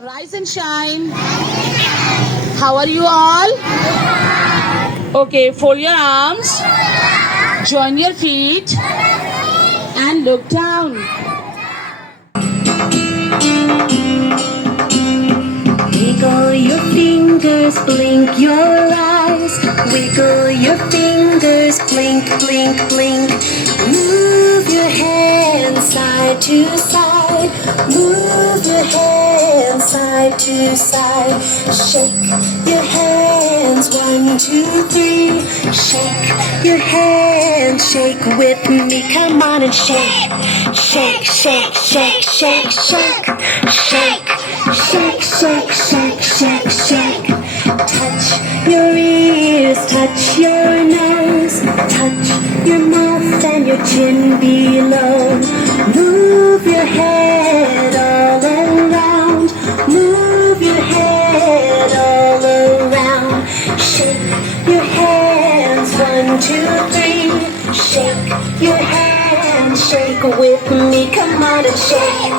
Rise and shine. How are you all? Okay, fold your arms, join your feet, and look down. Wiggle your fingers, blink your eyes. Wiggle your fingers, blink, blink, blink. Move your hands side to side. Move your hands side to side. Shake your hands, 1, 2, 3. Shake your hands, shake with me. Come on and shake. Shake, shake, shake, shake, shake. Shake. Shake, shake, shake, shake, shake. Touch your ears, touch your nose. Touch your mouth and your chin below. Move your head all around. Move your head all around. Shake your hands, 1, 2, 3. Shake your hands, shake with me. Come on and shake.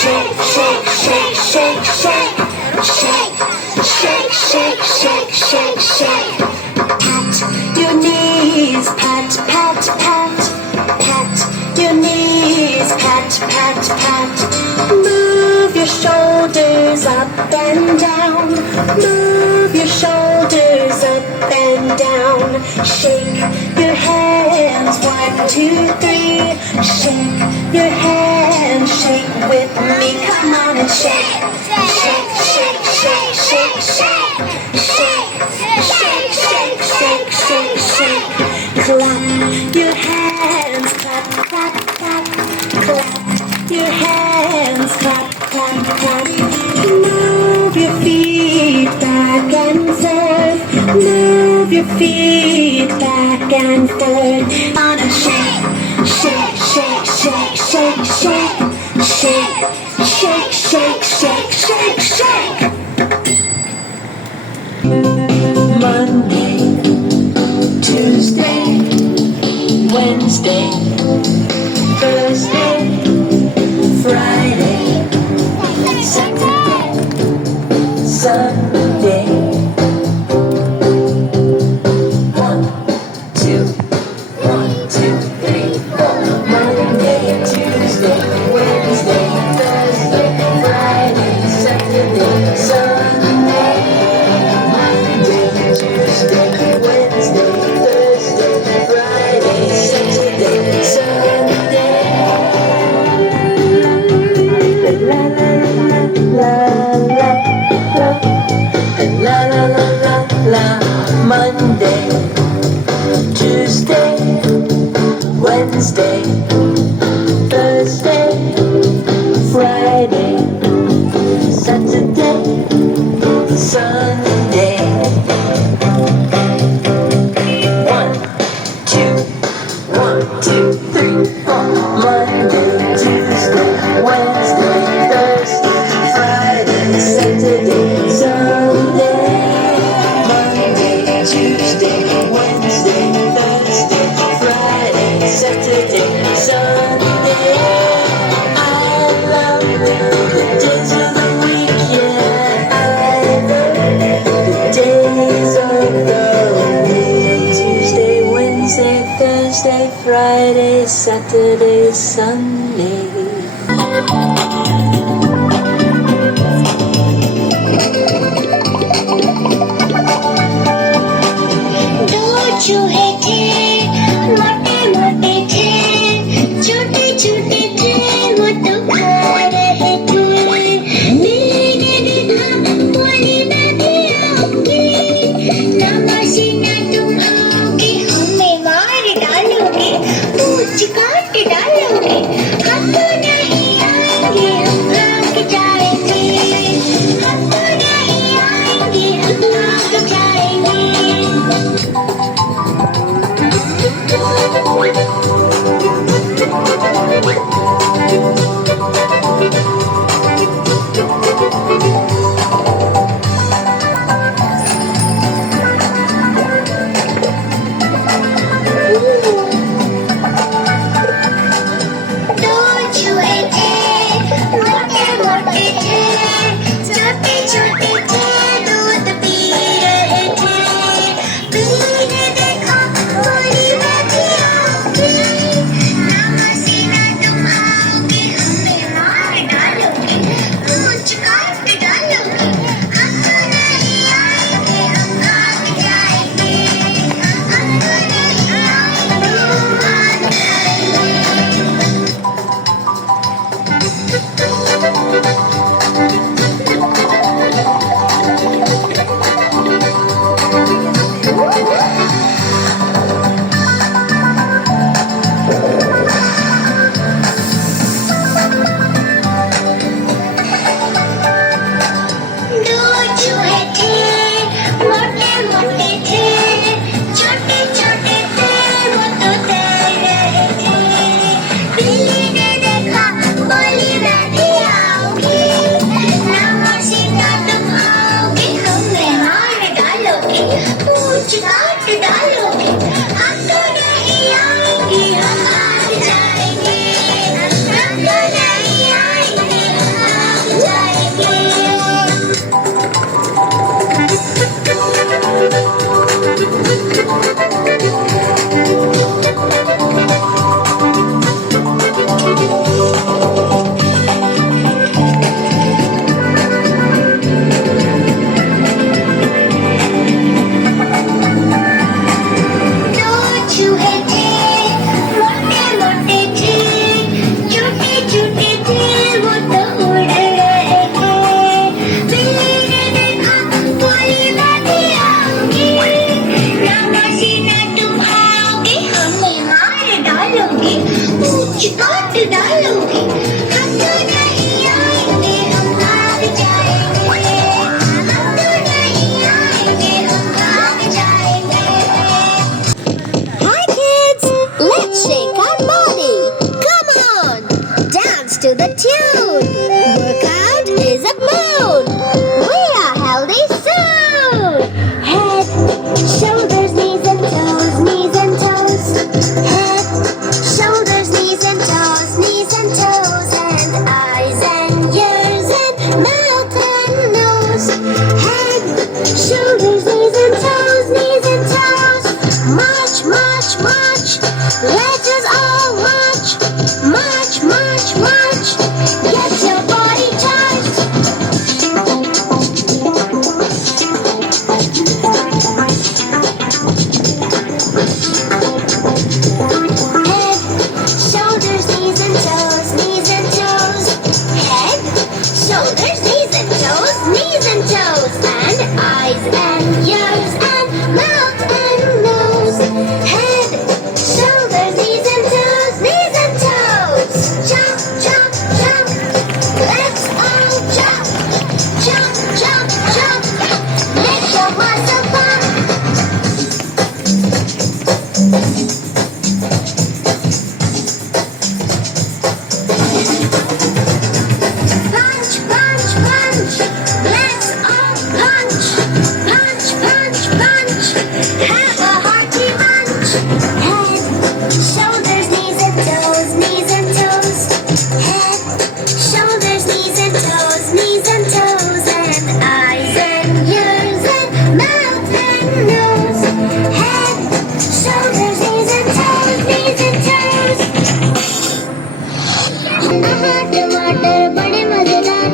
Shake, shake, shake, shake, shake. Shake, shake, shake, shake, shake, shake. Pat your knees, pat, pat, pat. Pat your knees, pat, pat, pat. Move your shoulders up and down. Move your shoulders up and down. Shake your hands, 1, 2, 3. Shake your hands, shake with me. Come on and shake. Shake, shake, shake, shake, shake. Shake, shake, shake, shake, shake, shake. Clap your hands, clap, clap, clap. Clap your hands, clap, clap, clap. Move your feet back and forth. Move your feet back and forth. On a shake, shake, shake, shake, shake, shake. Shake, shake, shake, shake, shake, shake. Monday, Tuesday, Wednesday, Thursday, Friday, Saturday, Sunday. 1, 2, 1, 2, 3, 4. Monday, Tuesday, Wednesday, Thursday, Friday, Saturday, Sunday. Monday, Tuesday, Wednesday, Thursday, Friday, Saturday, Sunday. La la la la la la la la la la. Monday, Tuesday, Wednesday, Thursday, Friday, Saturday, Sunday. 1, 2, 1, 2, 3, 4. Monday, Tuesday, Wednesday, Thursday, Friday, Saturday, Sunday. Monday, Tuesday, Wednesday, Thursday, Friday, Saturday, Sunday. I love the days of the week, yeah. I love the days of the week. Tuesday, Wednesday, Thursday, Friday, Saturday, Sunday. दो चूहे थे मोटे मोटे थे छोटे छोटे थे वो तो खा रहे थे मैंने देखा बोली मैं भी आऊंगी ना मौसी ना तुम आओगी हमें मार डालोगे पूछ काट डालोगे हम तो नहीं आएंगे हम भाग जाएंगे हम तो नहीं आएंगे हम भाग जाएंगे दो to the tune. Workout is a mood. We are healthy soon. Head, shoulders, knees and toes, knees and toes. Head, shoulders, knees and toes, knees and toes. And eyes and ears and mouth and nose. Head, shoulders, knees and toes, knees and toes. March, march, march. Let us all march. March, march, march. Get your body charged. Head, shoulders, knees and toes, knees and toes. Head, shoulders, knees and toes, knees and toes. And eyes and ears and mouth and nose. Head, shoulders, knees and toes, knees and toes. Jump, jump, jump. Let's all jump. Jump, jump, jump. Make your muscle pump. Punch, punch, punch. Let's all punch. Punch, punch, punch. Have a hearty munch. Head, shoulders, knees and toes, knees and toes. Head, shoulders, knees and toes, knees and toes. And eyes and ears and mouth and nose. Head, shoulders, knees and toes, knees and toes. टमाटर बड़े मजेदार